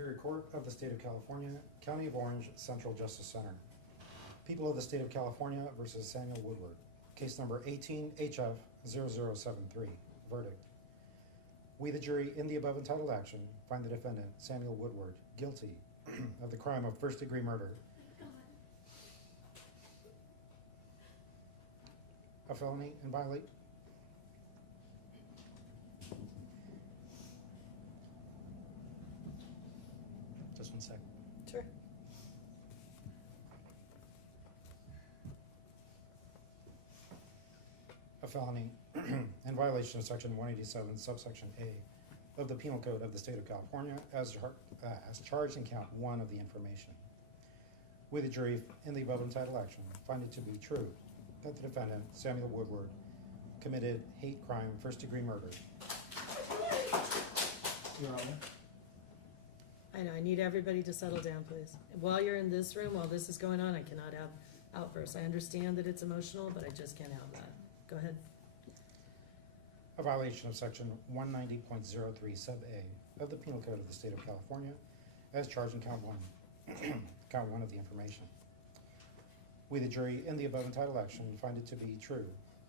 Superior Court of the State of California, County of Orange, Central Justice Center. People of the State of California versus Samuel Woodward. Case number 18 HF 0073. Verdict. We, the jury, in the above entitled action, find the defendant, Samuel Woodward, guilty of the crime of first-degree murder, a felony and violate. Just 1 second. Sure. A felony in violation of Section 187, subsection A of the Penal Code of the State of California as charged in count 1 of the information. We, the jury, in the above entitled action, find it to be true that the defendant, Samuel Woodward, committed hate crime, first-degree murder. Your Honor. I know, I need everybody to settle down, please. While you're in this room, while this is going on, I cannot have outbursts. I understand that it's emotional, but I just can't have that. Go ahead. A violation of Section 190.03 sub A of the Penal Code of the State of California as charged in count 1, count 1 of the information. We, the jury, in the above entitled action, find it to be true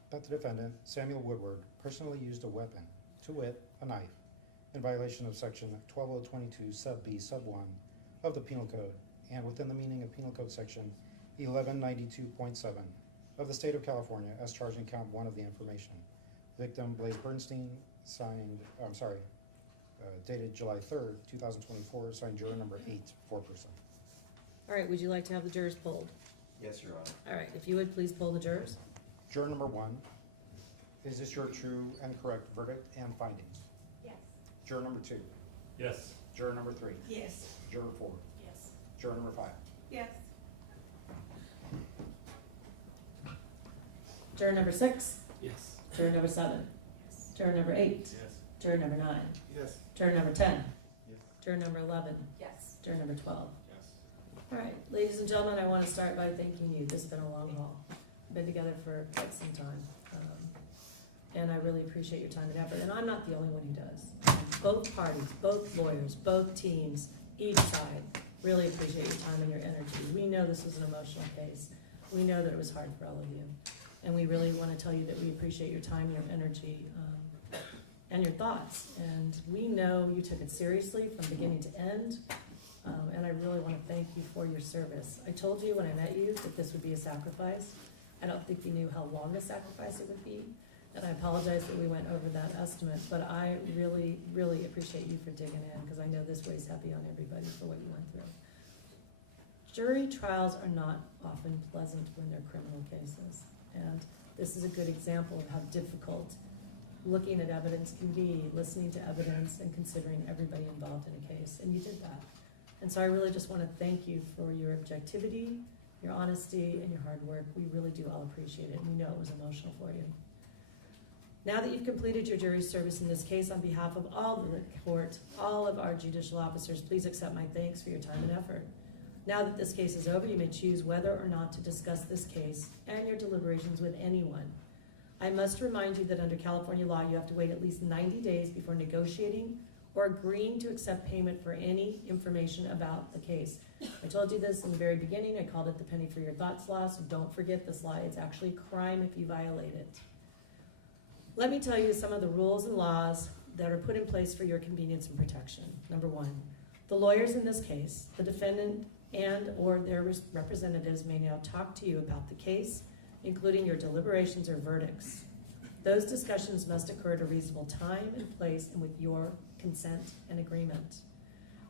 that the defendant, Samuel Woodward, personally used a weapon, to wit, a knife, in violation of Section 12022 sub B sub 1 of the Penal Code and within the meaning of Penal Code Section 1192.7 of the State of California as charged in count 1 of the information. Victim Bernstein, dated July 3rd, 2024, signed juror number 8, 4%. All right, would you like to have the jurors polled? Yes, Your Honor. All right, if you would please poll the jurors. Juror number 1, is this your true and correct verdict and findings? Yes. Juror number 2, Yes. juror number 3, Yes. juror 4, Yes. juror number 5. Yes. Juror number 6, Yes. juror number 7, Yes. juror number 8, Yes. juror number 9, Yes. juror number 10, Yes. juror number 11, Yes. juror number 12. Yes. All right, ladies and gentlemen, I want to start by thanking you. This has been a long haul. We've been together for quite some time. And I really appreciate your time and effort. And I'm not the only one who does. Both parties, both lawyers, both teams, each side really appreciate your time and your energy. We know this was an emotional case. We know that it was hard for all of you. And we really want to tell you that we appreciate your time, your energy, and your thoughts. And we know you took it seriously from beginning to end. And I really want to thank you for your service. I told you when I met you that this would be a sacrifice. I don't think you knew how long a sacrifice it would be. And I apologize that we went over that estimate, but I really, really appreciate you for digging in because I know this weighs heavy on everybody for what you went through. Jury trials are not often pleasant when they're criminal cases. And this is a good example of how difficult looking at evidence can be, listening to evidence and considering everybody involved in a case. And you did that. And so I really just want to thank you for your objectivity, your honesty, and your hard work. We really do all appreciate it. We know it was emotional for you. Now that you've completed your jury service in this case, on behalf of all the court, all of our judicial officers, please accept my thanks for your time and effort. Now that this case is over, you may choose whether or not to discuss this case and your deliberations with anyone. I must remind you that under California law, you have to wait at least 90 days before negotiating or agreeing to accept payment for any information about the case. I told you this in the very beginning. I called it the penny for your thoughts law, so don't forget this law. It's actually a crime if you violate it. Let me tell you some of the rules and laws that are put in place for your convenience and protection. Number 1, the lawyers in this case, the defendant and or their representatives may now talk to you about the case, including your deliberations or verdicts. Those discussions must occur at a reasonable time and place and with your consent and agreement.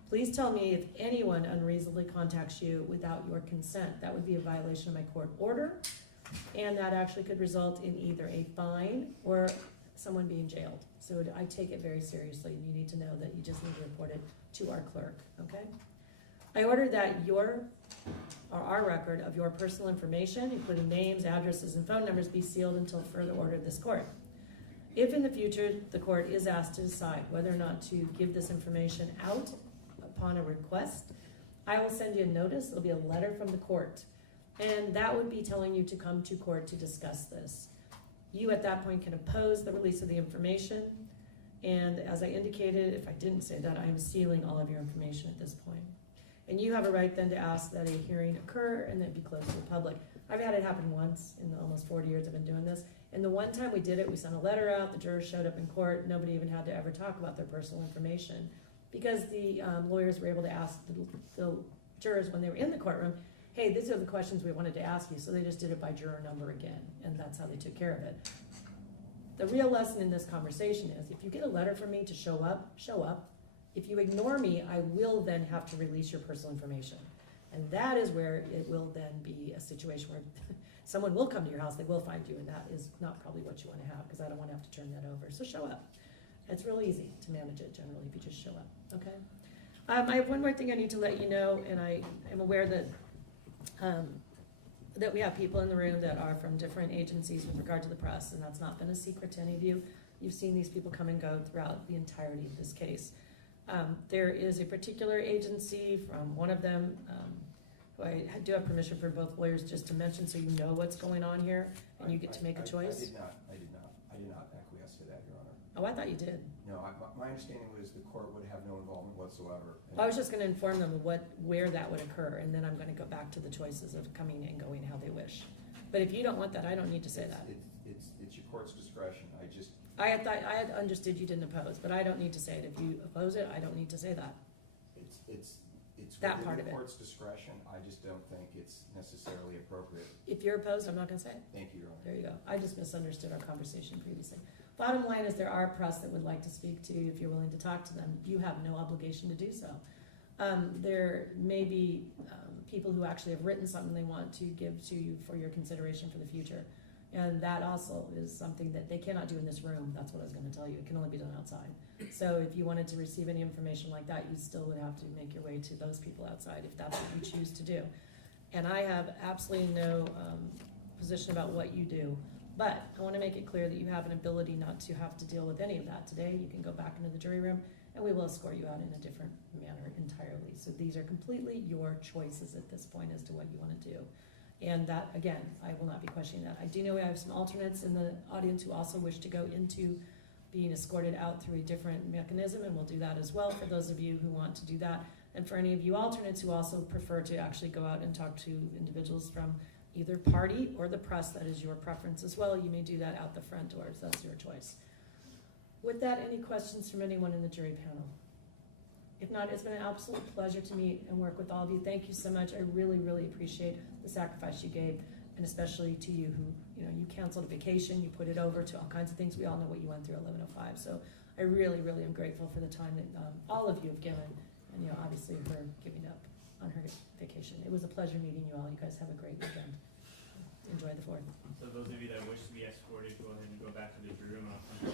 Please tell me if anyone unreasonably contacts you without your consent. That would be a violation of my court order. And that actually could result in either a fine or someone being jailed. So I take it very seriously. You need to know that you just need to report it to our clerk, okay? I order that our record of your personal information, including names, addresses, and phone numbers, be sealed until further order of this court. If in the future the court is asked to decide whether or not to give this information out upon a request, I will send you a notice. It'll be a letter from the court. And that would be telling you to come to court to discuss this. You at that point can oppose the release of the information. And as I indicated, if I didn't say that, I am sealing all of your information at this point. And you have a right then to ask that a hearing occur and then be closed to the public. I've had it happen once in the almost 40 years I've been doing this. And the one time we did it, we sent a letter out, the jurors showed up in court, nobody even had to ever talk about their personal information. Because the lawyers were able to ask the jurors when they were in the courtroom, hey, these are the questions we wanted to ask you. So they just did it by juror number again, and that's how they took care of it. The real lesson in this conversation is if you get a letter from me to show up, show up. If you ignore me, I will then have to release your personal information. And that is where it will then be a situation where someone will come to your house, they will find you, and that is not probably what you want to have, because I don't want to have to turn that over. So show up. It's real easy to manage it generally if you just show up, okay? I have one more thing I need to let you know, and I am aware that that we have people in the room that are from different agencies with regard to the press, and that's not been a secret to any of you. You've seen these people come and go throughout the entirety of this case. There is a particular agency from one of them, who I do have permission for both lawyers just to mention so you know what's going on here, and you get to make a choice. I did not acquiesce to that, Your Honor. Oh, I thought you did. No, my understanding was the court would have no involvement whatsoever. I was just gonna inform them of where that would occur, and then I'm gonna go back to the choices of coming and going how they wish. But if you don't want that, I don't need to say that. It's your court's discretion. I had understood you didn't oppose, but I don't need to say it. If you oppose it, I don't need to say that. It's That within part the of it. court's discretion. I just don't think it's necessarily appropriate. If you're opposed, I'm not gonna say it. Thank you, Your Honor. There you go. I just misunderstood our conversation previously. Bottom line is there are press that would like to speak to you if you're willing to talk to them. You have no obligation to do so. There may be people who actually have written something they want to give to you for your consideration for the future. And that also is something that they cannot do in this room. That's what I was gonna tell you. It can only be done outside. So if you wanted to receive any information like that, you still would have to make your way to those people outside if that's what you choose to do. And I have absolutely no position about what you do. But I want to make it clear that you have an ability not to have to deal with any of that today. You can go back into the jury room and we will escort you out in a different manner entirely. So these are completely your choices at this point as to what you want to do. And that, again, I will not be questioning that. I do know we have some alternates in the audience who also wish to go into being escorted out through a different mechanism, and we'll do that as well for those of you who want to do that. And for any of you alternates who also prefer to actually go out and talk to individuals from either party or the press, that is your preference as well. You may do that out the front doors. That's your choice. With that, any questions from anyone in the jury panel? If not, it's been an absolute pleasure to meet and work with all of you. Thank you so much. I really, really appreciate the sacrifice you gave, and especially to you who, you canceled a vacation, you put it over to all kinds of things. We all know what you went through at 11:05. So I really, really am grateful for the time that all of you have given, and obviously her giving up on her vacation. It was a pleasure meeting you all. You guys have a great weekend. Enjoy the 4th. So those of you that wish to be escorted, go ahead and go back to the jury room. I'll come